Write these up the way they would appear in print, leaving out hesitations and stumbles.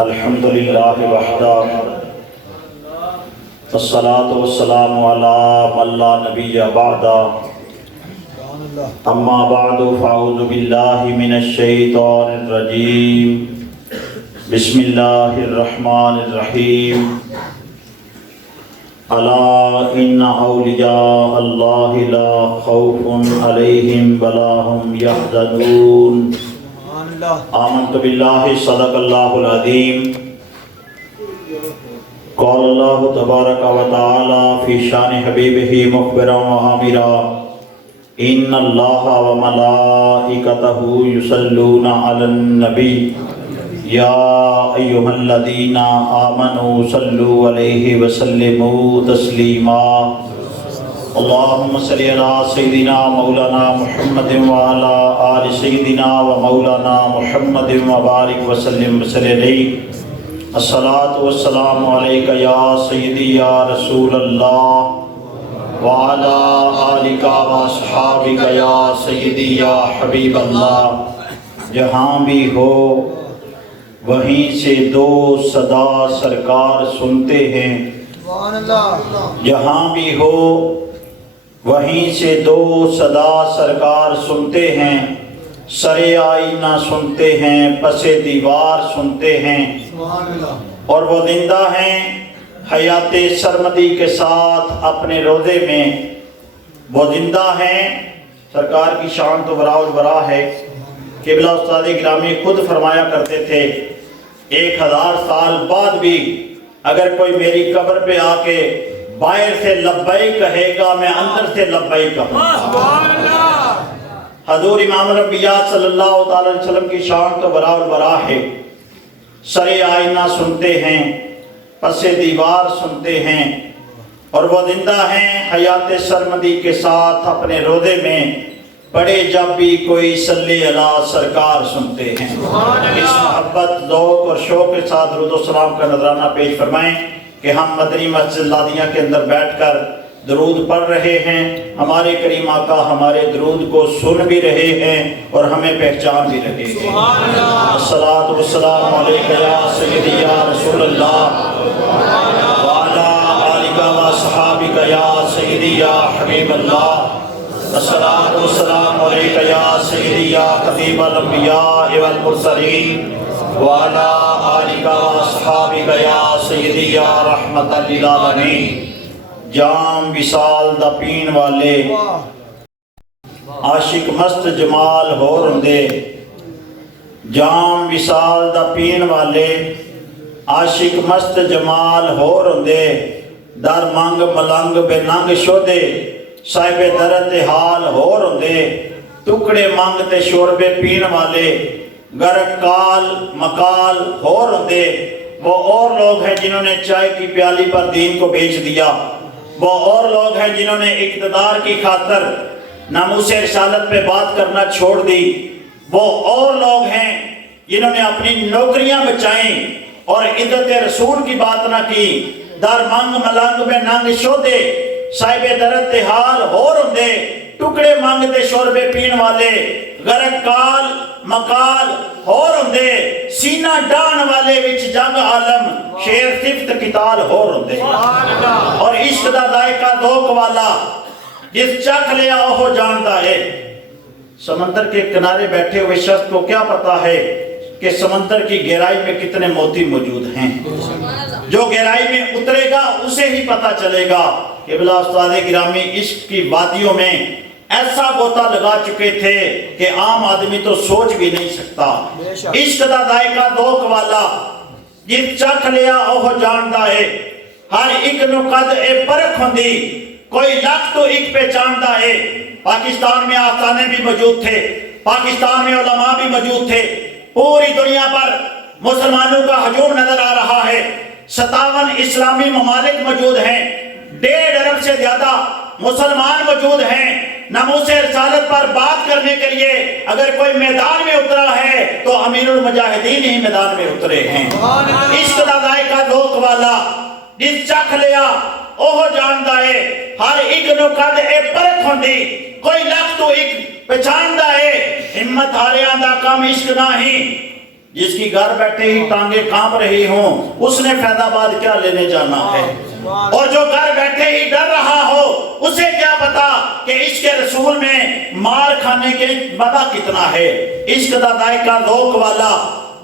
الحمدللہ وحدہ والصلاة والسلام علی من لا نبی بعدہ اما بعد فاعوذ باللہ من الشیطان الرجیم بسم اللہ الرحمن الرحیم الا ان اولیاء اللہ لا خوف علیہم ولا هم یحزنون آمنت باللہ صدق اللہ العظیم قال اللہ تبارک و تعالی فی شان حبیبہ مخبرا و آمرا ان اللہ و ملائکتہ یصلون علی النبی یا ایہا الذین آمنوا صلوا علیہ وسلموا تسلیما اللہم صلی علی سیدنا مولانا محمد وعلی آل سیدنا و مولانا محمد وبارک وسلم وصلی علیہ الصلاة والسلام علیک یا سیدی یا رسول اللہ وعلی آلک و اصحابک یا سیدی یا حبیب اللہ۔ جہاں بھی ہو وہیں سے دو صدا سرکار سنتے ہیں، جہاں بھی ہو وہیں سے دو صدا سرکار سنتے ہیں، سرے آئینہ سنتے ہیں، پس دیوار سنتے ہیں، اور وہ زندہ ہیں حیات سرمدی کے ساتھ اپنے روضے میں، وہ زندہ ہیں۔ سرکار کی شان تو براء البراء ہے۔ قبلہ استاد گرامی خود فرمایا کرتے تھے 1000 سال بعد بھی اگر کوئی میری قبر پہ آ کے باہر سے لبیک کہے گا میں اندر سے لبیک کہوں گا۔ حضور امام الانبیاء صلی اللہ علیہ وسلم کی شان تو براء البراء ہے۔ سرے آئینہ سنتے ہیں، پس دیوار سنتے ہیں، اور وہ زندہ ہیں حیات سرمدی کے ساتھ اپنے روضے میں، بڑے جب بھی کوئی صلی علی سرکار سنتے ہیں۔ اس محبت، ذوق اور شوق کے ساتھ درود و سلام کا نذرانہ پیش فرمائیں کہ ہم مدنی مسجد لادیاں کے اندر بیٹھ کر درود پڑھ رہے ہیں، ہمارے کریم آقا ہمارے درود کو سن بھی رہے ہیں اور ہمیں پہچان بھی رہے ہیں۔ الصلاۃ والسلام علیک یا سیدی یا رسول اللہ وعلی آلک و اصحابک یا سیدی یا حبیب اللہ۔ الصلاۃ والسلام علیک یا سیدی یا خطیب الانبیاء والمرسلین وعلی آلک و اصحابک یا سیدی یا رحمت للعالمین۔ جام وصال دا پین والے عاشق مست جمال ہو رندے، جام وصال دا پین والے عاشق مست جمال ہو رندے، در منگ ملنگ بے ننگ شودے صاحب درد حال ہو رندے، ٹکڑے منگ تے شوربے پین والے گرک کال مکال ہو رندے۔ وہ اور لوگ ہیں جنہوں نے چائے کی پیالی پر دین کو بیچ دیا، وہ اور لوگ ہیں جنہوں نے اقتدار کی خاطر ناموس رسالت پہ بات کرنا چھوڑ دی، وہ اور لوگ ہیں جنہوں نے اپنی نوکریاں بچائیں اور عزت رسول کی بات نہ کی۔ در منگ ملنگ میں ننگ شودے صاحب درد حال ہو رندے، ٹکڑے مانگتے شوربے پین والے غرق کال مکال ہو رندے، سینہ ڈان والے وچ جنگ عالم شیر صفت قتال ہو رندے۔ اور عشق دا ذائقہ ذوق والا جس چکھ لیا وہ جانتا ہے۔ سمندر کے کنارے بیٹھے ہوئے شخص کو کیا پتا ہے کہ سمندر کی گہرائی میں کتنے موتی موجود ہیں؟ جو گہرائی میں اترے گا اسے ہی پتا چلے گا۔ قبلہ استاد گرامی عشق کی وادیوں میں ایسا غوطہ لگا چکے تھے کہ عام آدمی تو سوچ بھی نہیں سکتا۔ عشق دا ذائقہ ذوق والا جس چکھ لیا وہ جانتا ہے، ہر ایک نو قد اے پرکھ ہوندی، کوئی لکھ تو ایک پہچانتا ہے۔ پاکستان میں آستانے بھی موجود تھے، پاکستان میں علماء بھی موجود تھے، پوری دنیا پر مسلمانوں کا ہجوم نظر آ رہا ہے۔ 57 اسلامی ممالک موجود ہیں، 1.5 ارب سے زیادہ مسلمان موجود ہیں۔ ناموس رسالت پر بات کرنے کے لیے اگر کوئی میدان میں اترا ہے تو امیر المجاہدین ہی میدان میں اترے ہیں۔ عشق دا ذائقہ ذوق والا جس چکھ لیا وہ جانتا ہے، ہر ایک نو قد اے پرکھ ہوندی، کوئی لکھ تو ایک پہچاندا ہے۔ ہمت ہاریاں دا کام عشق نہیں، جس کی گھر بیٹھے ہی ٹانگیں کانپ رہی ہوں، اس نے فیض آباد کیا لینے جانا ہے؟ اور جو گھر بیٹھے ہی ڈر رہا ہو، اسے کیا پتا کہ عشق رسول میں مار کھانے کے مزہ کتنا ہے۔ عشق دا ذائقہ ذوق والا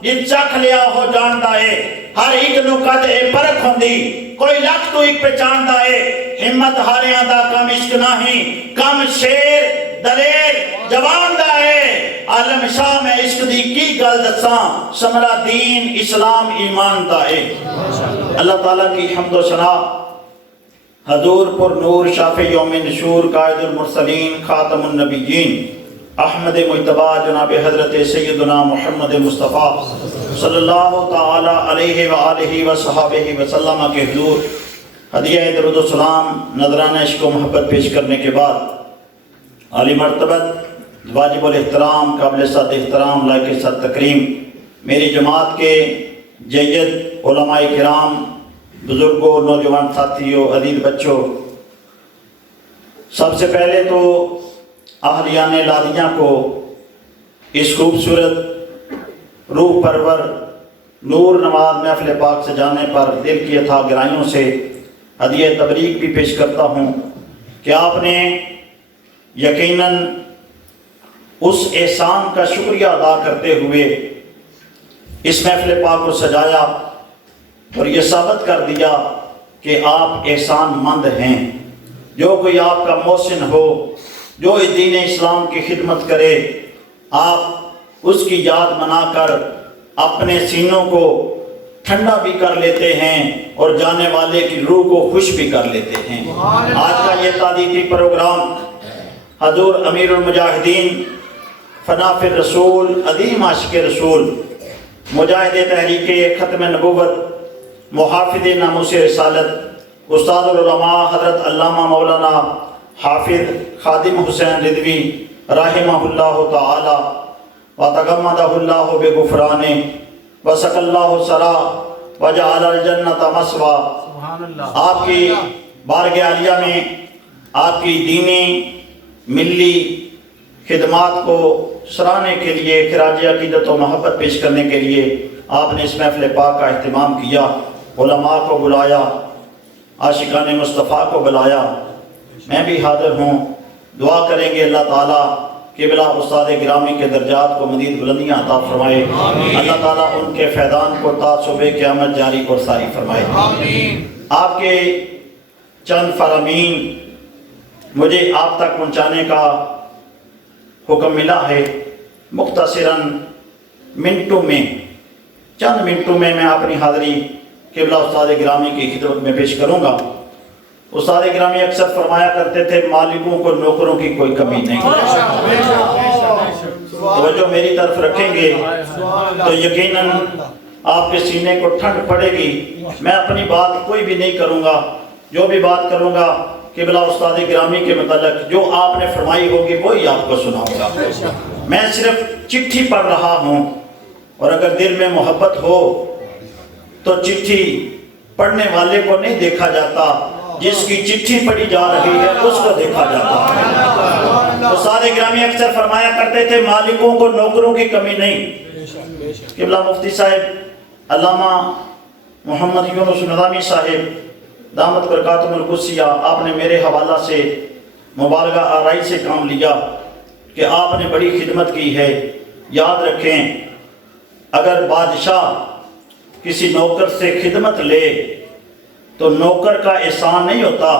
جن چکھ لیا ہو جاندا ہے، ہر ایک نو قد اے پرکھ ہوندی، کوئی لکھ تو ایک پہچاندا ہے۔ ہمت ہاریاں دا کم عشق نہیں، کم شیر دلیر جوان دا ہے۔ عالم شاہ میں عشق دی کی گل دساں، سمرا دین اسلام ایمان دا ہے۔ اللہ تعالیٰ کی حمد و ثنا حضور پر نور شافع یوم نشور قائد المرسلین خاتم النبیین احمد مجتبی جناب حضرت سیدنا محمد مصطفیٰ صلی اللہ تعالی علیہ وآلہ وصحابہ وسلم کے حضور ہدیہ درود و سلام نذرانہ عشق و محبت پیش کرنے کے بعد عالی مرتبت واجب الاحترام قابل صد احترام لائق صد تکریم میری جماعت کے جید علماء کرام، بزرگوں، نوجوان ساتھیوں، عزیز بچوں، سب سے پہلے تو اہلیان لادیاں کو اس خوبصورت روح پرور نور نواز محفل پاک سے جانے پر دل کی اتھا گرائیوں سے ہدیہ تبریک بھی پیش کرتا ہوں کہ آپ نے یقیناً اس احسان کا شکریہ ادا کرتے ہوئے اس محفل پاک کو سجایا اور یہ ثابت کر دیا کہ آپ احسان مند ہیں۔ جو کوئی آپ کا محسن ہو، جو اس دین اسلام کی خدمت کرے، آپ اس کی یاد منا کر اپنے سینوں کو ٹھنڈا بھی کر لیتے ہیں اور جانے والے کی روح کو خوش بھی کر لیتے ہیں۔ آج کا یہ تعلیمی پروگرام حضور امیر المجاہدین فنا فی الرسول عظیم عاشق رسول مجاہد تحریک ختم نبوت محافظ ناموس رسالت استاد العلماء حضرت علامہ مولانا حافظ خادم حسین رضوی رحمہ اللہ تعالی وتغمدہ اللہ بغفرانے وسق اللہ سرا وجعل الجنت مثوا۔ آپ کی بارگاہ عالیہ میں آپ کی دینی ملی خدمات کو سراہنے کے لیے، خراج عقیدت و محبت پیش کرنے کے لیے آپ نے اس محفل پاک کا اہتمام کیا، علماء کو بلایا، عاشقان مصطفیٰ کو بلایا۔ میں بھی حاضر ہوں، دعا کریں گے اللہ تعالیٰ قبلہ استاد گرامی کے درجات کو مزید بلندیاں عطا فرمائے، اللہ تعالیٰ ان کے فیضان کو تا صبح قیامت جاری اور ساری فرمائے۔ آپ کے چند فرامین مجھے آپ تک پہنچانے کا حکم ملا ہے۔ مختصراً منٹوں میں، چند منٹوں میں اپنی حاضری قبلہ استاد گرامی کی خدمت میں پیش کروں گا۔ استاد گرامی اکثر فرمایا کرتے تھے مالکوں کو نوکروں کی کوئی کمی نہیں۔ توجہ میری طرف رکھیں گے تو یقیناً آپ کے سینے کو ٹھنڈ پڑے گی۔ میں اپنی بات کوئی بھی نہیں کروں گا، جو بھی بات کروں گا قبلہ استاد گرامی کے متعلق جو آپ نے فرمائی ہوگی وہی آپ کو سناؤں گا۔ میں صرف چٹھی پڑھ رہا ہوں، اور اگر دل میں محبت ہو تو چٹھی پڑھنے والے کو نہیں دیکھا جاتا، جس کی چٹھی پڑھی جا رہی ہے اس کو دیکھا جاتا ہے۔ استاد گرامی اکثر فرمایا کرتے تھے مالکوں کو نوکروں کی کمی نہیں۔ قبلہ مفتی صاحب علامہ محمد یونس نظامی صاحب دامت برکاتہم القدسیہ، آپ نے میرے حوالہ سے مبارکہ آرائی سے کام لیا کہ آپ نے بڑی خدمت کی ہے۔ یاد رکھیں، اگر بادشاہ کسی نوکر سے خدمت لے تو نوکر کا احسان نہیں ہوتا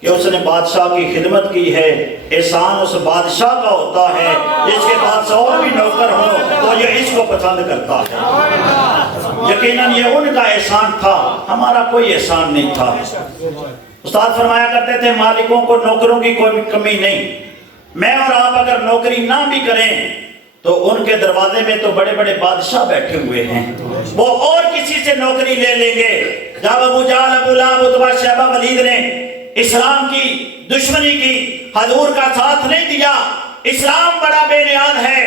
کہ اس نے بادشاہ کی خدمت کی ہے، احسان اس بادشاہ کا ہوتا ہے جس کے پاس اور بھی نوکر ہوں تو یہ اس کو پسند کرتا ہے۔ یقیناً یہ ان کا احسان تھا، ہمارا کوئی احسان نہیں تھا۔ استاد فرمایا کرتے تھے مالکوں کو نوکروں کی کوئی کمی نہیں۔ میں اور آپ اگر نوکری نہ بھی کریں تو ان کے دروازے میں تو بڑے بڑے بادشاہ بیٹھے ہوئے ہیں، وہ اور کسی سے نوکری لے لیں گے۔ جب ابو جہل، ابو لہب، عتبہ، شیبہ، ولید نے اسلام کی دشمنی کی، حضور کا ساتھ نہیں دیا، اسلام بڑا بے نیاز ہے،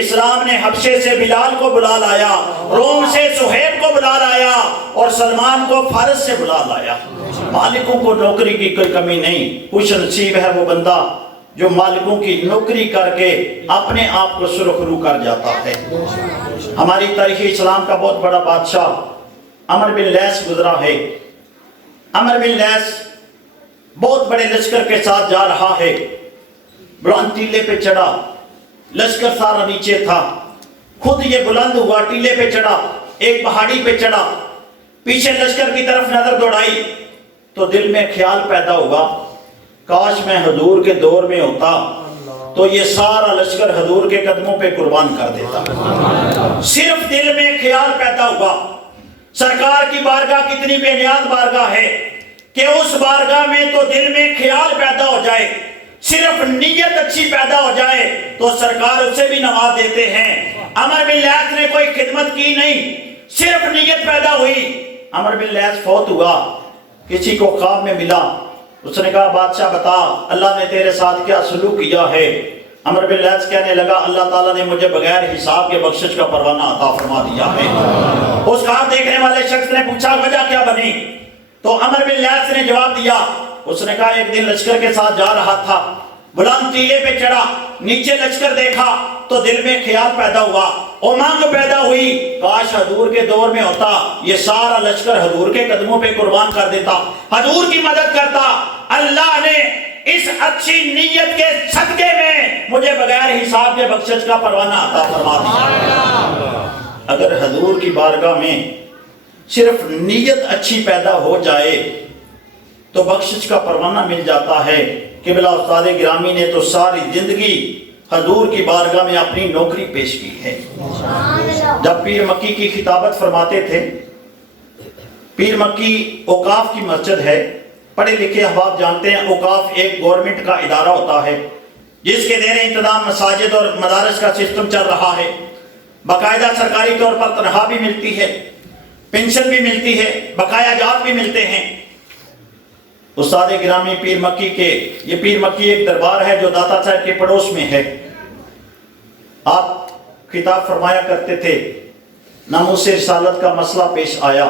اسلام نے حبشے سے بلال کو بلا لایا، روم سے سہیب کو بلا لایا اور سلمان کو فارس سے بلا لایا۔ مالکوں کو نوکری کی کوئی کمی نہیں۔ خوش نصیب ہے وہ بندہ جو مالکوں کی نوکری کر کے اپنے آپ کو سرخرو کر جاتا ہے۔ ہماری تاریخ اسلام کا بہت بڑا بادشاہ عمر بن لیث گزرا ہے۔ عمر بن لیث بہت بڑے لشکر کے ساتھ جا رہا ہے، بلند ٹیلے پہ چڑھا، لشکر سارا نیچے تھا، خود یہ بلند ہوا، ٹیلے پہ چڑھا، ایک پہاڑی پہ چڑھا، پیچھے لشکر کی طرف نظر دوڑائی تو دل میں خیال پیدا ہوا کاش میں حضور کے دور میں ہوتا تو یہ سارا لشکر حضور کے قدموں پہ قربان کر دیتا۔ صرف دل میں خیال پیدا ہوا۔ سرکار کی بارگاہ کتنی بے نیاز بارگاہ ہے کہ اس بارگاہ میں تو دل میں خیال پیدا ہو جائے، صرف نیت اچھی پیدا ہو جائے تو سرکار اسے بھی نواز دیتے ہیں۔ عمر بن لیث نے کوئی خدمت کی نہیں، صرف نیت پیدا ہوئی۔ عمر بن لیث فوت ہوا، کسی کو خواب میں ملا، اس نے کہا بادشاہ بتا اللہ نے تیرے ساتھ کیا سلوک کیا ہے؟ عمر بن لیث کہنے لگا اللہ تعالیٰ نے مجھے بغیر حساب کے بخشش کا پروانہ عطا فرما دیا ہے۔ اس خواب دیکھنے والے شخص نے پوچھا وجہ کیا بنی؟ تو عمر بن لیث نے جواب دیا، اس نے کہا ایک دن لشکر کے ساتھ جا رہا تھا، بلند ٹیلے پہ چڑھا، نیچے لشکر دیکھا تو دل میں خیال پیدا ہوا، امنگ پیدا ہوئی کاش حضور کے دور میں ہوتا، یہ سارا لشکر حضور کے قدموں پہ قربان کر دیتا، حضور کی مدد کرتا۔ اللہ نے اس اچھی نیت کے صدقے میں مجھے بغیر حساب کے بخشش کا پروانہ عطا فرما دیا۔ اگر حضور کی بارگاہ میں صرف نیت اچھی پیدا ہو جائے تو بخشش کا پروانہ مل جاتا ہے۔ قبلہ استاد گرامی نے تو ساری زندگی حضور کی بارگاہ میں اپنی نوکری پیش کی ہے۔ جب پیر مکی کی خطابت فرماتے تھے، پیر مکی اوقاف کی مسجد ہے، پڑھے لکھے احباب جانتے ہیں اوقاف ایک گورنمنٹ کا ادارہ ہوتا ہے جس کے زیر انتظام مساجد اور مدارس کا سسٹم چل رہا ہے، باقاعدہ سرکاری طور پر تنخواہ بھی ملتی ہے، پینشن بھی ملتی ہے، بقایا جات بھی ملتے ہیں۔ استاد گرامی پیر مکی کے، یہ پیر مکی ایک دربار ہے جو داتا صاحب کے پڑوس میں ہے۔ آپ خطاب فرمایا کرتے تھے، ناموس رسالت کا مسئلہ پیش آیا،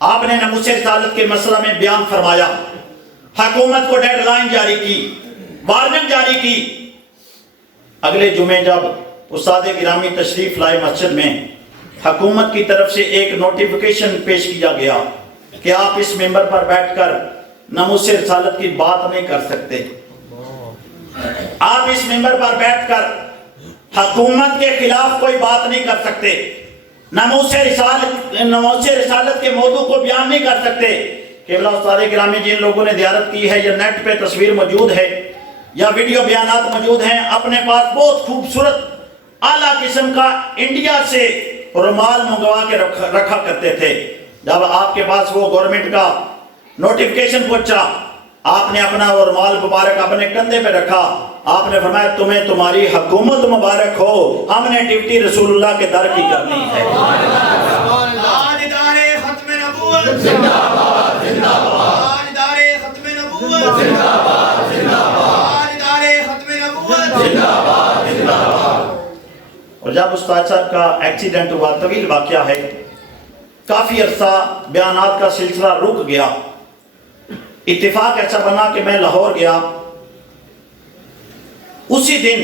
آپ نے ناموس رسالت کے مسئلہ میں بیان فرمایا، حکومت کو ڈیڈ لائن جاری کی، وارننگ جاری کی۔ اگلے جمعے جب استاد گرامی تشریف لائے مسجد میں، حکومت کی طرف سے ایک نوٹیفیکیشن پیش کیا گیا کہ آپ اس ممبر پر بیٹھ کر ناموس رسالت کی بات نہیں کر سکتے، آپ اس ممبر پر بیٹھ کر حکومت کے خلاف کوئی بات نہیں کر سکتے، ناموس رسالت کے موضوع کو بیان نہیں کر سکتے۔ قبلہ استاد گرامی جن لوگوں نے زیارت کی ہے یا نیٹ پہ تصویر موجود ہے یا ویڈیو بیانات موجود ہیں، اپنے پاس بہت خوبصورت اعلیٰ قسم کا انڈیا سے رومال منگوا کے رکھا کرتے تھے۔ جب آپ کے پاس وہ گورنمنٹ کا نوٹیفیکیشن پہنچا، آپ نے اپنا وہ رومال مبارک اپنے کندھے پہ رکھا، آپ نے فرمایا تمہیں تمہاری حکومت مبارک ہو، ہم نے ڈیوٹی رسول اللہ کے در کی کرنی ہے۔ تاجدار ختم نبوت زندہ باد زندہ باد، تاجدار ختم نبوت زندہ باد زندہ باد، تاجدار ختم نبوت زندہ باد زندہ باد۔ اور جب استاد صاحب کا ایکسیڈنٹ ہوا، طویل واقعہ ہے، کافی عرصہ بیانات کا سلسلہ رک گیا۔ اتفاق ایسا بنا کہ میں لاہور گیا، اسی دن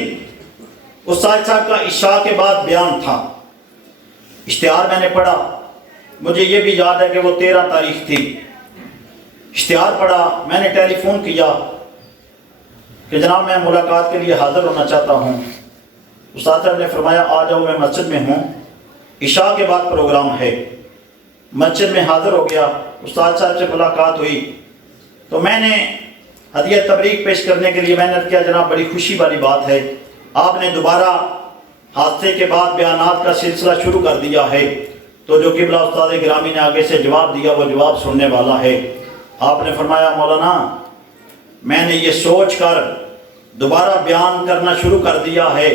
استاد صاحب کا عشاء کے بعد بیان تھا، اشتہار میں نے پڑھا، مجھے یہ بھی یاد ہے کہ وہ 13 تاریخ تھی۔ اشتہار پڑھا، میں نے ٹیلی فون کیا کہ جناب میں ملاقات کے لیے حاضر ہونا چاہتا ہوں۔ استاد صاحب نے فرمایا آ جاؤ، میں مسجد میں ہوں، عشاء کے بعد پروگرام ہے۔ مسجد میں حاضر ہو گیا، استاد صاحب سے ملاقات ہوئی تو میں نے ہدیہ تبریک پیش کرنے کے لیے میں نے کیا جناب بڑی خوشی والی بات ہے، آپ نے دوبارہ حادثے کے بعد بیانات کا سلسلہ شروع کر دیا ہے، تو جو قبلہ استاد گرامی نے آگے سے جواب دیا وہ جواب سننے والا ہے۔ آپ نے فرمایا مولانا میں نے یہ سوچ کر دوبارہ بیان کرنا شروع کر دیا ہے،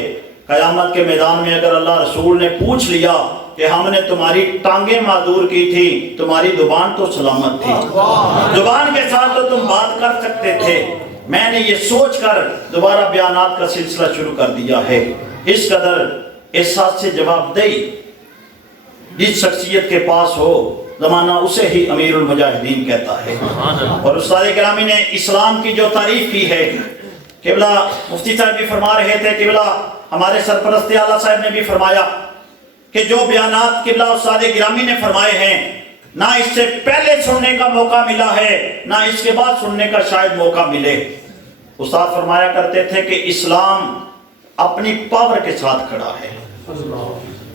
قیامت کے میدان میں اگر اللہ رسول نے پوچھ لیا کہ ہم نے تمہاری ٹانگیں معذور کی تھی، تمہاری زبان تو سلامت تھی، زبان کے ساتھ تو تم بات کر سکتے تھے، میں نے یہ سوچ کر دوبارہ بیانات کا سلسلہ شروع کر دیا ہے۔ اس قدر احساس سے جواب دہی جس شخصیت کے پاس ہو، زمانہ اسے ہی امیر المجاہدین کہتا ہے۔ اور استاد گرامی نے اسلام کی جو تعریف کی ہے، قبلہ مفتی صاحب بھی فرما رہے تھے، قبلہ ہمارے سرپرست اعلیٰ صاحب نے بھی فرمایا کہ جو بیانات قبلہ استاد گرامی نے فرمائے ہیں نہ اس سے پہلے سننے کا موقع ملا ہے نہ اس کے بعد سننے کا شاید موقع ملے۔ استاد فرمایا کرتے تھے کہ اسلام اپنی پاور کے ساتھ کھڑا ہے۔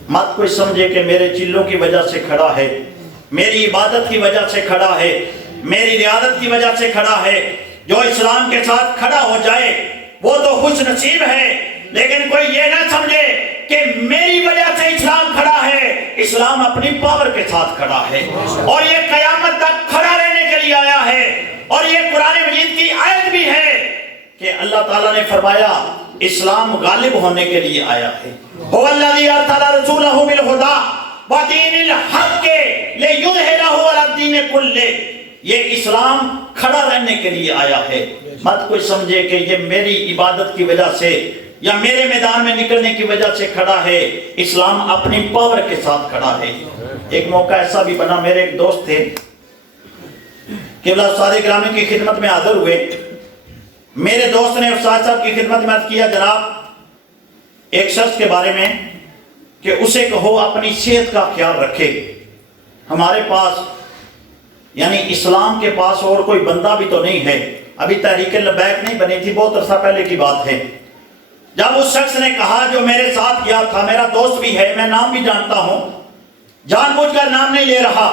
مت کوئی سمجھے کہ میرے چلوں کی وجہ سے کھڑا ہے، میری عبادت کی وجہ سے کھڑا ہے، میری ریاضت کی وجہ سے کھڑا ہے۔ جو اسلام کے ساتھ کھڑا ہو جائے وہ تو خوش نصیب ہے، لیکن کوئی یہ نہ سمجھے کہ میری وجہ سے اسلام کھڑا ہے۔ اسلام اپنی پاور کے ساتھ کھڑا ہے اور یہ قیامت تک کھڑا رہنے کے لیے آیا ہے، اور یہ قرآن مجید کی آیت بھی ہے کہ اللہ تعالیٰ نے فرمایا اسلام غالب ہونے کے لیے آیا ہے۔ هو الذي ارسل رسوله بالهدى ودين الحق ليظهره على الدين كله۔ یہ اسلام کھڑا رہنے کے لیے آیا ہے۔ مت کوئی سمجھے کہ یہ میری عبادت کی وجہ سے یا میرے میدان میں نکلنے کی وجہ سے کھڑا ہے۔ اسلام اپنی پاور کے ساتھ کھڑا ہے۔ ایک موقع ایسا بھی بنا، میرے ایک دوست تھے قبلہ استاد گرامی کی خدمت میں حاضر ہوئے۔ میرے دوست نے استاد صاحب کی خدمت میں عرض کیا جناب ایک شخص کے بارے میں کہ اسے کہو اپنی صحت کا خیال رکھے۔ ہمارے پاس یعنی اسلام کے پاس اور کوئی بندہ بھی تو نہیں ہے، ابھی تحریک لبیک نہیں بنی تھی، بہت عرصہ پہلے کی بات ہے۔ جب اس شخص نے کہا جو میرے ساتھ کیا تھا، میرا دوست بھی ہے، میں نام بھی جانتا ہوں، جان بوجھ کر نام نہیں لے رہا،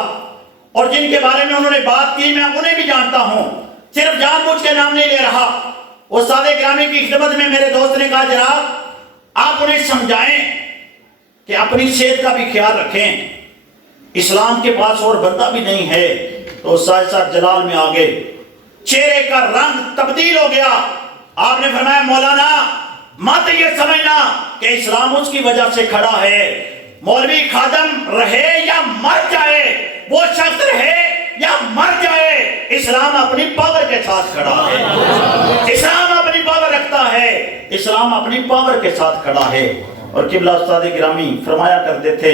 اور جن کے بارے میں انہوں نے بات کی میں انہیں بھی جانتا ہوں، صرف جان بوجھ کے نام نہیں لے رہا۔ استاد گرامی کی خدمت میں میرے دوست نے کہا جناب آپ انہیں سمجھائیں کہ اپنی صحت کا بھی خیال رکھیں، اسلام کے پاس اور بندہ بھی نہیں ہے۔ تو استاد صاحب جلال میں آگے، چہرے کا رنگ تبدیل ہو گیا۔ آپ نے فرمایا مولانا مت یہ سمجھنا کہ اسلام اس کی وجہ سے کھڑا ہے، مولوی خادم رہے یا مر جائے، وہ شخص رہے یا مر جائے، اسلام اپنی پاور کے ساتھ کھڑا ہے۔ اسلام اپنی پاور رکھتا ہے، اسلام اپنی پاور کے ساتھ کھڑا ہے۔ اور قبلہ استاد گرامی فرمایا کرتے تھے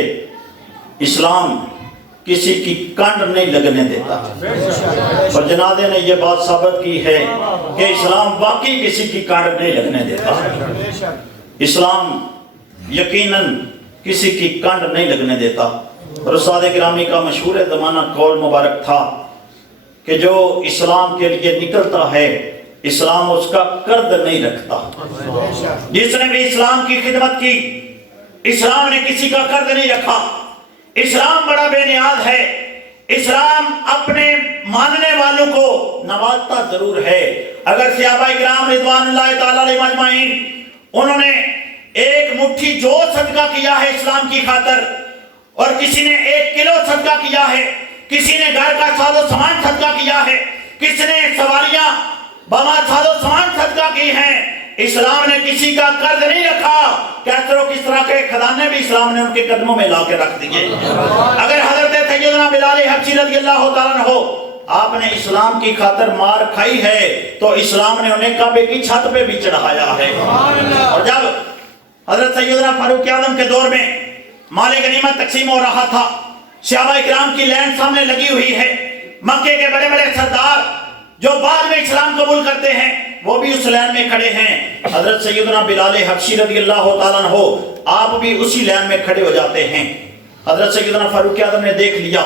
اسلام کسی کی کانڈ نہیں لگنے دیتا، اور جنازے نے یہ بات ثابت کی ہے کہ اسلام واقعی کسی کی کانڈ نہیں لگنے دیتا۔ اسلام یقیناً کسی کی کانڈ نہیں لگنے دیتا۔ اور استاد گرامی کا مشہور زمانہ قول مبارک تھا کہ جو اسلام کے لیے نکلتا ہے اسلام اس کا قرض نہیں رکھتا۔ جس نے بھی اسلام کی خدمت کی اسلام نے کسی کا قرض نہیں رکھا۔ اسلام بڑا بے نیاز ہے، اسلام اپنے ماننے والوں کو نوازتا ضرور ہے۔ اگر صحابہ کرام رضوان اللہ تعالی علیہم اجمعین انہوں نے ایک مٹھی جو صدقہ کیا ہے اسلام کی خاطر، اور کسی نے 1 کلو صدقہ کیا ہے، کسی نے گھر کا ساز و سامان صدقہ کیا ہے، کسی نے سواریاں بما ساز و سامان صدقہ کی ہیں، اسلام نے کسی کا قرض نہیں رکھا۔ کیسرو کس طرح کے خزانے بھی اسلام نے ان کے قدموں میں لا کے رکھ دیے۔ اگر حضرت سیدنا بلال حبشی رضی اللہ تعالیٰ عنہ آپ نے اسلام کی خاطر مار کھائی ہے تو اسلام نے انہیں کعبے کی چھت پہ بھی چڑھایا ہے۔ اور جب حضرت سیدنا فاروق اعظم کے دور میں مال غنیمت تقسیم ہو رہا تھا، صحابہ کرام کی لائن سامنے لگی ہوئی ہے، مکے کے بڑے بڑے سردار جو بعد میں اسلام قبول کرتے ہیں وہ بھی اس لائن میں کھڑے ہیں۔ حضرت سیدنا بلال حبشی رضی اللہ تعالیٰ عنہ آپ بھی اسی لائن میں کھڑے ہو جاتے ہیں۔ حضرت سیدنا فاروق اعظم نے دیکھ لیا،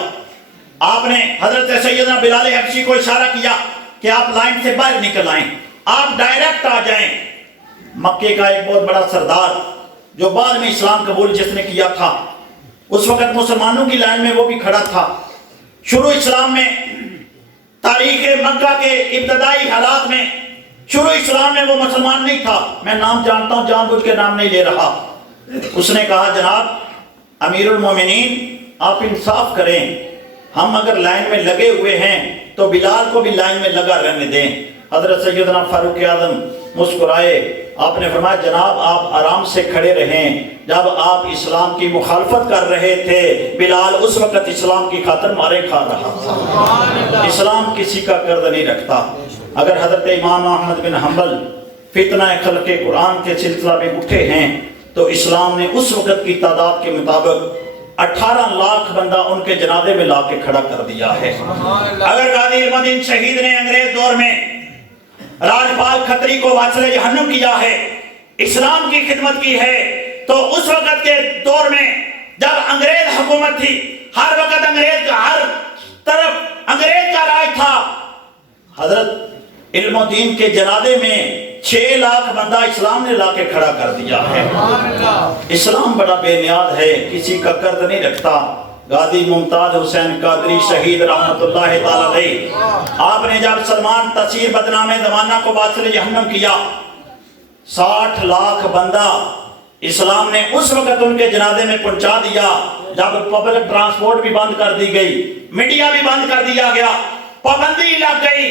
آپ نے حضرت سیدنا بلال حبشی کو اشارہ کیا کہ آپ لائن سے باہر نکل آئیں، آپ ڈائریکٹ آ جائیں۔ مکے کا ایک بہت بڑا سردار جو بعد میں اسلام قبول جس نے کیا تھا، اس وقت مسلمانوں کی لائن میں وہ بھی کھڑا تھا۔ شروع اسلام میں تاریخ مکہ کے ابتدائی حالات میں شروع اسلام میں وہ مسلمان نہیں تھا، میں نام جانتا ہوں، جان بوجھ کے نام نہیں لے رہا۔ اس نے کہا جناب امیر المومنین آپ انصاف کریں، ہم اگر لائن میں لگے ہوئے ہیں تو بلال کو بھی لائن میں لگا رہنے دیں۔ حضرت سیدنا فاروق اعظم مسکرائے، آپ نے فرمایا جناب آپ آرام سے کھڑے رہیں، جب آپ اسلام کی مخالفت کر رہے تھے بلال اس وقت اسلام کی خاطر مارے کھا رہا تھا۔ اسلام کسی کا قرض نہیں رکھتا۔ اگر حضرت امام احمد بن حنبل فتنہ خلق قرآن کے سلسلہ میں اٹھے ہیں تو اسلام نے اس وقت کی تعداد کے مطابق 18 لاکھ بندہ ان کے جنازے میں لا کے کھڑا کر دیا ہے۔ اگر غازی احمد بن شہید نے انگریز دور میں راجپال کھتری کو واصل جہنم کیا ہے، اسلام کی خدمت کی ہے، تو اس وقت کے دور میں جب انگریز حکومت تھی، ہر وقت انگریز کا، ہر طرف انگریز کا راج تھا، حضرت علم و دین کے جنازے میں 6 لاکھ بندہ اسلام نے لا کے کھڑا کر دیا ہے۔ اسلام بڑا بے نیاز ہے، کسی کا قرض نہیں رکھتا۔ غازی ممتاز حسین قادری شہید رحمت اللہ تعالی علیہ، آپ نے جب سلمان تصیر بدنام زمانہ کو واصل جہنم کیا، 60 لاکھ بندہ اسلام نے اس وقت ان کے جنازے میں پہنچا دیا جب پبلک ٹرانسپورٹ بھی بند کر دی گئی، میڈیا بھی بند کر دیا گیا، پابندی لگ گئی،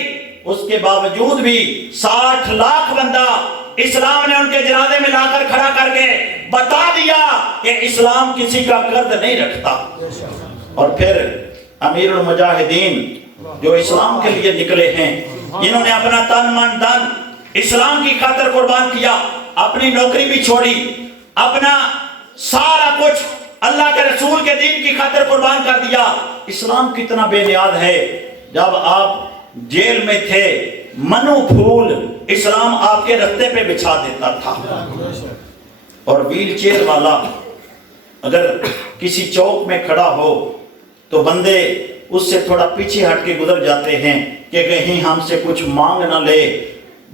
اس کے باوجود بھی 60 لاکھ بندہ اسلام نے ان کے جنازے میں لا کر کھڑا کر کے بتا دیا کہ اسلام کسی کا قرض نہیں رکھتا۔ اور پھر امیر المجاہدین جو اسلام کے لیے نکلے ہیں، جنہوں نے اپنا تن من دن اسلام کی خاطر قربان کیا، اپنی نوکری بھی چھوڑی، اپنا سارا کچھ اللہ کے رسول کے دین کی خاطر قربان کر دیا۔ اسلام کتنا بے نیاز ہے، جب آپ جیل میں تھے منو پھول اسلام آپ کے رستے پہ بچھا دیتا تھا، اور ویل چیئر والا اگر کسی چوک میں کھڑا ہو تو بندے اس سے تھوڑا پیچھے ہٹ کے گزر جاتے ہیں کہ کہیں ہم سے کچھ مانگ نہ لے۔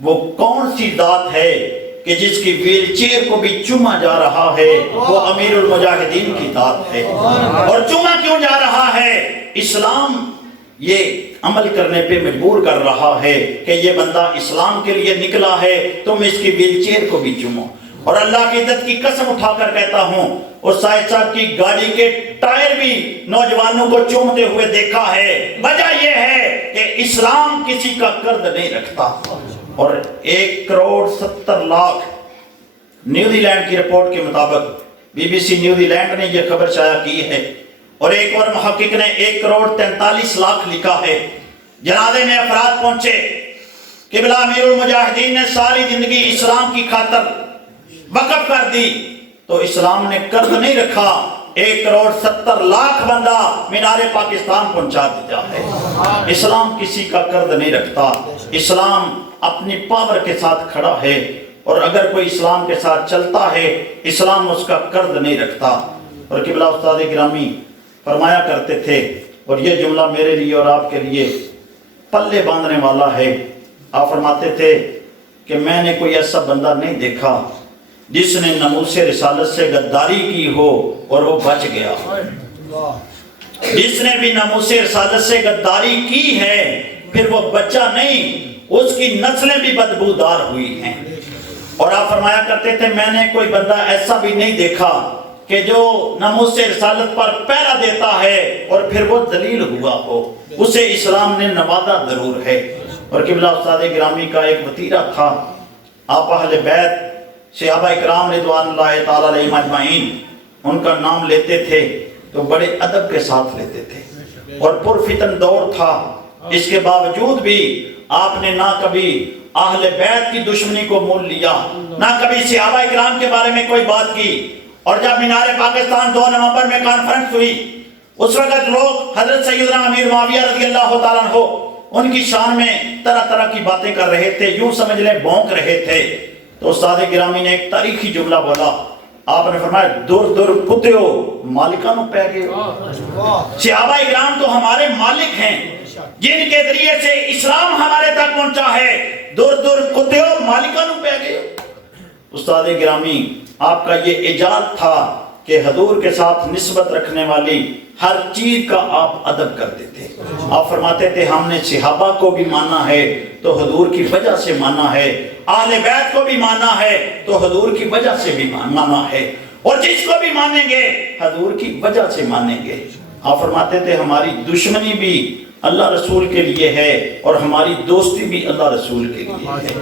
وہ کون سی ذات ہے کہ جس کی ویل چیئر کو بھی چوما جا رہا ہے؟ وہ امیر المجاہدین کی ذات ہے۔ اور چوما کیوں جا رہا ہے؟ اسلام یہ عمل کرنے پہ مجبور کر رہا ہے کہ یہ بندہ اسلام کے لیے نکلا ہے، تم اس کی ویل چیئر کو بھی چومو۔ اور اللہ کی عزت کی قسم اٹھا کر کہتا ہوں، اور سائد صاحب کی گاڑی کے ٹائر بھی نوجوانوں کو چومتے ہوئے دیکھا ہے۔ وجہ یہ ہے کہ اسلام کسی کا قرض نہیں رکھتا۔ اور 1,70,00,000 نیوزی لینڈ کی رپورٹ کے مطابق، BBC نیوزی لینڈ نے یہ خبر شائع کی ہے، اور ایک اور محقق نے 1,43,00,000 لکھا ہے۔ جنازے میں افراد پہنچے، قبلہ امیر المجاہدین نے ساری زندگی اسلام کی خاطر وقف کر دی، تو اسلام نے قرض نہیں رکھا، 1,70,00,000 بندہ مینار پاکستان پہنچا دیا ہے۔ اسلام کسی کا قرض نہیں رکھتا، اسلام اپنی پاور کے ساتھ کھڑا ہے، اور اگر کوئی اسلام کے ساتھ چلتا ہے اسلام اس کا قرض نہیں رکھتا۔ اور قبلہ استاد گرامی فرمایا کرتے تھے، اور یہ جملہ میرے لیے اور آپ کے لیے پلے باندھنے والا ہے، آپ فرماتے تھے کہ میں نے کوئی ایسا بندہ نہیں دیکھا جس نے ناموس رسالت سے غداری کی ہو اور وہ بچ گیا۔ جس نے بھی ناموس رسالت سے غداری کی ہے پھر وہ بچا نہیں، اس کی نسلیں بھی بدبودار ہوئی ہیں۔ اور آپ فرمایا کرتے تھے میں نے کوئی بندہ ایسا بھی نہیں دیکھا کہ جو ناموس رسالت پر پہرا دیتا ہے اور پھر وہ ذلیل ہوا ہو، اسے اسلام نے نوازا ضرور ہے۔ اور قبلہ استاد گرامی کا ایک وتیرہ تھا، آپ اہل بیت صحابہ اکرام رضوان اللہ تعالی علیہم اجمعین ان کا نام لیتے تھے تو بڑے ادب کے ساتھ لیتے تھے، اور پرفتن دور تھا، اس کے باوجود بھی آپ نے نہ کبھی اہل بیت کی دشمنی کو مول لیا، نہ کبھی صحابہ اکرام کے بارے میں کوئی بات کی۔ اور جب مینار پاکستان 2 نومبر میں کانفرنس ہوئی، اس وقت لوگ حضرت سیدنا امیر معاویہ رضی اللہ تعالیٰ عنہ ان کی شان میں طرح طرح کی باتیں کر رہے تھے، یوں سمجھ لیں بھونک رہے تھے۔ تو استاد گرامی نے ایک تاریخی جملہ بولا، آپ نے فرمایا دور دور کتیو مالکانوں پہ گئے۔ صحابہ اکرام تو ہمارے مالک ہیں جن کے ذریعے سے اسلام ہمارے تک پہنچا ہے، دور دور کتیو مالکانوں پہ گئے۔ استاد گرامی آپ کا یہ اعجاز تھا کہ حضور کے ساتھ نسبت رکھنے والی ہر چیز کا آپ ادب کرتے تھے۔ آپ فرماتے تھے ہم نے صحابہ کو بھی مانا ہے تو حضور کی وجہ سے مانا ہے، اہل بیت کو بھی مانا ہے تو حضور کی وجہ سے بھی مانا ہے، اور جس کو بھی مانیں گے حضور کی وجہ سے مانیں گے۔ آپ فرماتے تھے ہماری دشمنی بھی اللہ رسول کے لیے ہے اور ہماری دوستی بھی اللہ رسول کے لیے ہے۔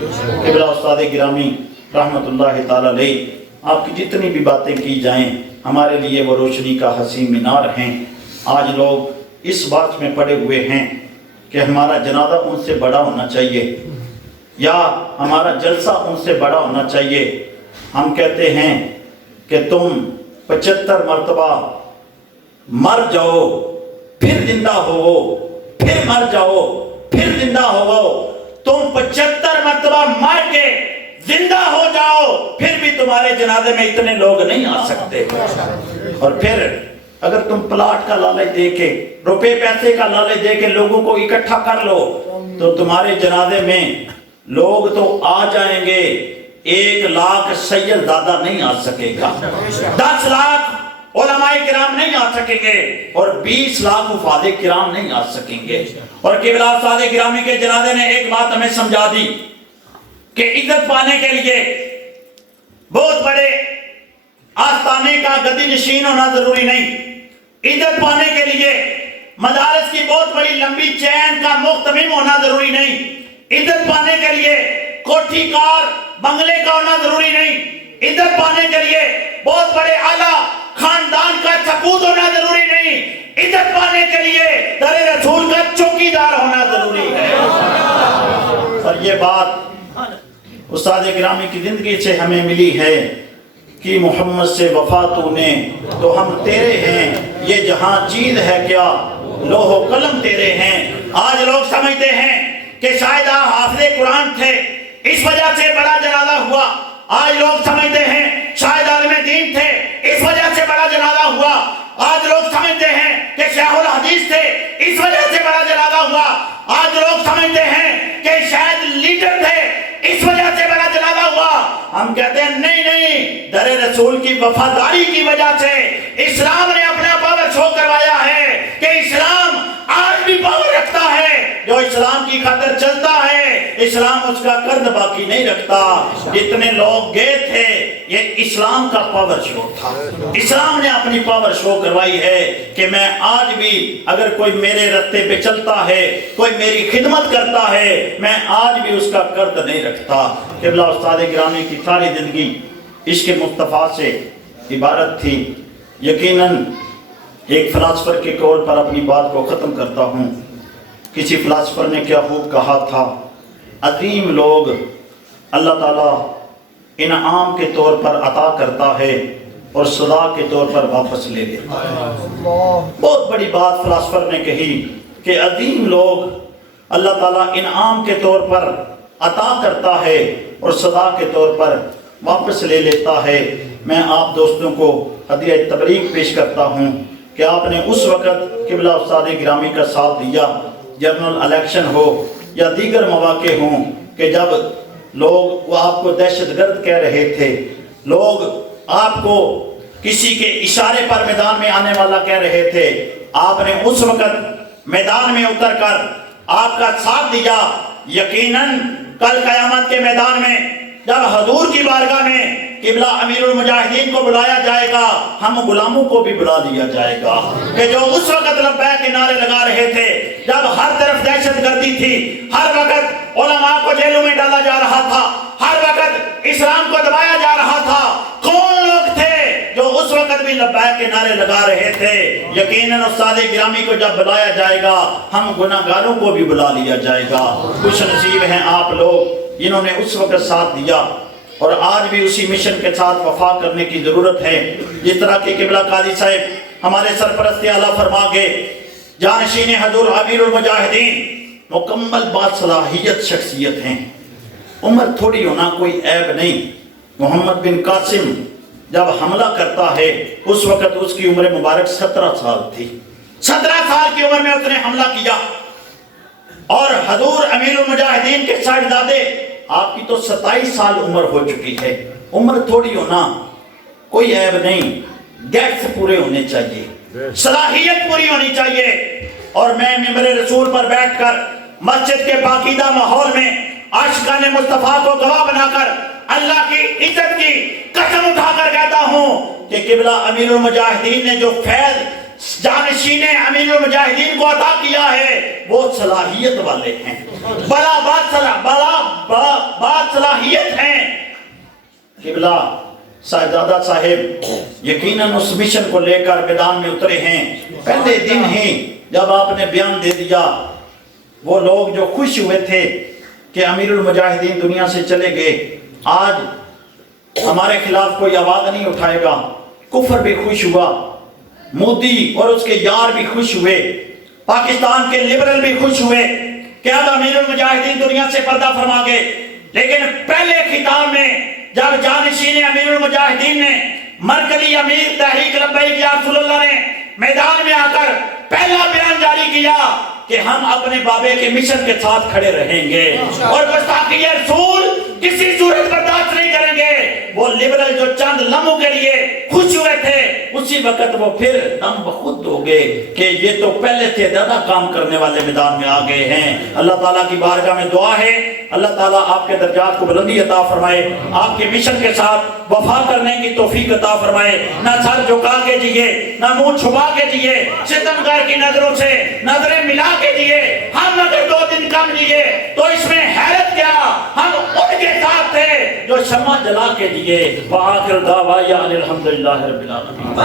قبلہ استاد گرامی رحمت اللہ تعالی علیہ، آپ کی جتنی بھی باتیں کی جائیں ہمارے لیے وہ روشنی کا حسین مینار ہیں۔ آج لوگ اس بات میں پڑے ہوئے ہیں کہ ہمارا جنازہ ان سے بڑا ہونا چاہیے یا ہمارا جلسہ ان سے بڑا ہونا چاہیے۔ ہم کہتے ہیں کہ تم 75 مرتبہ مر جاؤ پھر زندہ ہو، پھر مر جاؤ پھر زندہ ہو، تم 75 مرتبہ مر کے زندہ ہو جاؤ پھر بھی تمہارے جنازے میں اتنے لوگ نہیں آ سکتے. اور پھر اگر تم پلاٹ کا لالچ دے کے روپے پیسے کا لالچ دے کے لوگوں کو اکٹھا کر لو تو تمہارے جنازے میں لوگ تو آ جائیں گے, 1 لاکھ سید زیادہ نہیں آ سکے گا, 10 لاکھ علماء کرام نہیں آ سکیں گے, اور 20 لاکھ حفاظ کرام نہیں آ سکیں گے. اور قبلہ استاد گرامی کے جنازے نے ایک بات ہمیں سمجھا دی کہ عزت پانے کے لیے بہت بڑے آستانے کا گدی نشین ہونا ضروری نہیں, عزت پانے کے لیے مدارس کی بہت بڑی لمبی چین کا مختمم ہونا ضروری نہیں, عزت پانے کے لیے کوٹھی کار بنگلے کا ہونا ضروری نہیں, عزت پانے کے لیے بہت بڑے اعلیٰ خاندان کا سپوت ہونا ضروری نہیں, عزت پانے کے لیے در رسول کا چوکیدار ہونا ضروری ہے. اور یہ بات استاد گرامی کی زندگی سے ہمیں ملی ہے کہ محمد سے وفا تو نے تو ہم تیرے ہیں, یہ جہاں چیز ہے کیا لوح و قلم تیرے ہیں. آج لوگ سمجھتے ہیں کہ شاید حافظ قرآن تھے اس وجہ سے بڑا جنازہ ہوا, آج لوگ سمجھتے ہیں شاید عالم دین تھے اس وجہ سے بڑا جنازہ ہوا, آج لوگ سمجھتے ہیں کہ شیخ الحدیث تھے اس وجہ سے بڑا جنازہ ہوا, آج لوگ سمجھتے ہیں کہ شاید لیڈر تھے اس وجہ سے بڑا جنازہ ہوا. ہم کہتے ہیں نہیں, در رسول کی وفاداری کی وجہ سے اسلام نے اپنا پاور شو کروایا ہے کہ اسلام آج بھی پاور رکھتا ہے. جو اسلام کی خاطر چلتا ہے اسلام اس کا قرض باقی نہیں رکھتا. جتنے لوگ گئے تھے یہ اسلام کا پاور شو تھا, اسلام نے اپنی پاور شو کروائی ہے کہ میں آج بھی اگر کوئی میرے رستے پہ چلتا ہے, کوئی میری خدمت کرتا ہے, میں آج بھی اس کا قرض نہیں رکھتا. قبلہ استاد گرامی کی ساری زندگی عشق مصطفیٰ سے عبارت تھی. یقیناً ایک فلاسفر کے قول پر اپنی بات کو ختم کرتا ہوں. کسی فلاسفر نے کیا خوب کہا تھا, عظیم لوگ اللہ تعالیٰ انعام کے طور پر عطا کرتا ہے اور سزا کے طور پر واپس لے لیتا ہے. بہت بڑی بات فلاسفر نے کہی کہ عظیم لوگ اللہ تعالیٰ انعام کے طور پر عطا کرتا ہے اور سزا کے طور پر واپس لے لیتا ہے. میں آپ دوستوں کو ہدیہ تبریک پیش کرتا ہوں کہ آپ نے اس وقت قبلہ استاد گرامی کا ساتھ دیا, جنرل الیکشن ہو یا دیگر مواقع ہوں, کہ جب لوگ وہ آپ کو دہشت گرد کہہ رہے تھے, لوگ آپ کو کسی کے اشارے پر میدان میں آنے والا کہہ رہے تھے, آپ نے اس وقت میدان میں اتر کر آپ کا ساتھ دیا. یقیناً کل قیامت کے میدان میں جب حضور کی بارگاہ میں قبلہ امیر المجاہدین کو بلایا جائے گا, ہم غلاموں کو بھی بلا لیا جائے گا کہ جو اس وقت لبیک کے نعرے لگا رہے تھے, جب ہر طرف دہشت گردی تھی, ہر وقت علماء کو جیلوں میں ڈالا جا رہا تھا, ہر وقت اسلام کو دبایا جا رہا تھا, کون لوگ تھے جو اس وقت بھی لبیک کے نعرے لگا رہے تھے؟ یقیناً استاد گرامی کو جب بلایا جائے گا ہم گناہگاروں کو بھی بلا لیا جائے گا. خوش نصیب ہیں آپ لوگ جنہوں نے اس وقت ساتھ دیا, اور آج بھی اسی مشن کے ساتھ وفا کرنے کی ضرورت ہے. جس طرح کہ قبلہ قاضی صاحب ہمارے سرپرست اعلیٰ فرما گئے, جانشین حضور امیر المجاہدین مکمل باصلاحیت شخصیت ہیں, عمر تھوڑی ہونا کوئی عیب نہیں. محمد بن قاسم جب حملہ کرتا ہے اس وقت اس کی عمر مبارک 17 سال تھی. 17 سال کی عمر میں اس نے حملہ کیا, اور حضور امیر المجاہدین کے صاحبزادے آپ کی تو 27 سال عمر ہو چکی ہے. عمر تھوڑی ہونا کوئی عیب نہیں, گیٹس پورے ہونے چاہیے, صلاحیت پوری ہونی چاہیے. اور میں ممبر رسول پر بیٹھ کر مسجد کے پاکیزہ ماحول میں عاشقان مصطفیٰ کو گواہ بنا کر اللہ کی عزت کی قسم اٹھا کر کہتا ہوں کہ قبلہ امیر المجاہدین نے جو فیض جانشین امیر المجاہدین کو عطا کیا ہے وہ صلاحیت والے ہیں, بڑا بات صلاحیت ہیں. قبلہ صاحبزادہ صاحب یقیناً اس مشن کو لے کر میدان میں اترے ہیں. پہلے دن ہی جب آپ نے بیان دے دیا, وہ لوگ جو خوش ہوئے تھے کہ امیر المجاہدین دنیا سے چلے گئے, آج ہمارے خلاف کوئی آواز نہیں اٹھائے گا. کفر بھی خوش ہوا, مودی اور اس کے یار بھی خوش ہوئے, پاکستان کے لبرل بھی خوش ہوئے کہ اب امیر المجاہدین دنیا سے پردہ فرما گئے. لیکن پہلے خطاب میں جب جانشین امیر المجاہدین نے مرکزی امیر تحریک لبیک یا رسول اللہ نے میدان میں آ کر پہلا بیان جاری کیا کہ ہم اپنے بابے کے مشن کے ساتھ کھڑے رہیں گے اور گستاخی رسول کسی صورت برداشت نہیں کریں گے، وہ لبرل جو چند لمحوں کے لیے خوش ہوئے تھے اسی وقت وہ پھر دم بخود ہو گئے کہ یہ تو پہلے سے زیادہ کام کرنے والے میدان میں آ گئے ہیں۔ اللہ تعالیٰ کی بارگاہ میں دعا ہے اللہ تعالیٰ آپ کے درجات کو بلندی عطا فرمائے، آپ کے مشن کے ساتھ وفا کرنے کی توفیق عطا فرمائے، نہ سر جھکا کے جیے نہ منہ چھپا کے جیے، ستمگر کی نظروں سے نظریں ملا کے جیے۔ ہم اگر 2 دن کم جیے تو اس میں حیرت کیا، ہم ان کے ساتھ تھے جو شمع جلا کے جیے۔ وآخر دعوانا الحمدللہ رب العالمین۔